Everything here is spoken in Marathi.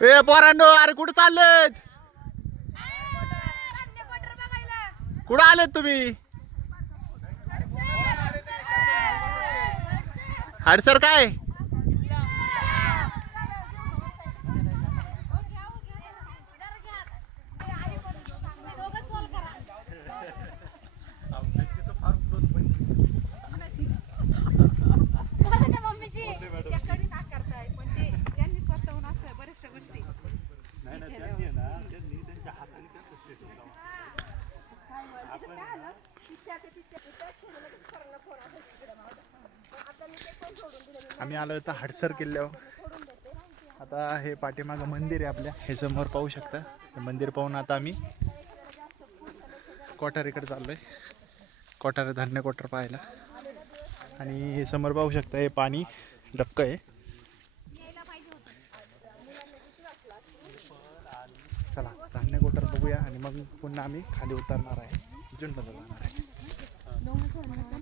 ए पोरांनो, अरे कुठं चाललेत? कुठं आलेत तुम्ही? हडसर काय? आम्ही आलो होतो हडसर किल्ल्यावर. आता हे पाठीमागं मंदिर आहे आपल्या, हे समोर पाहू शकता. हे मंदिर पाहून आता आम्ही कोठारीकडे चाललोय. कोठार धान्य कोठार पाहायला. आणि हे समोर पाहू शकता, हे पाणी डबकं आहे. चला धान्य कोठार बघूया आणि मग पुन्हा आम्ही खाली उतरणार आहे, जुनला जाणार आहे.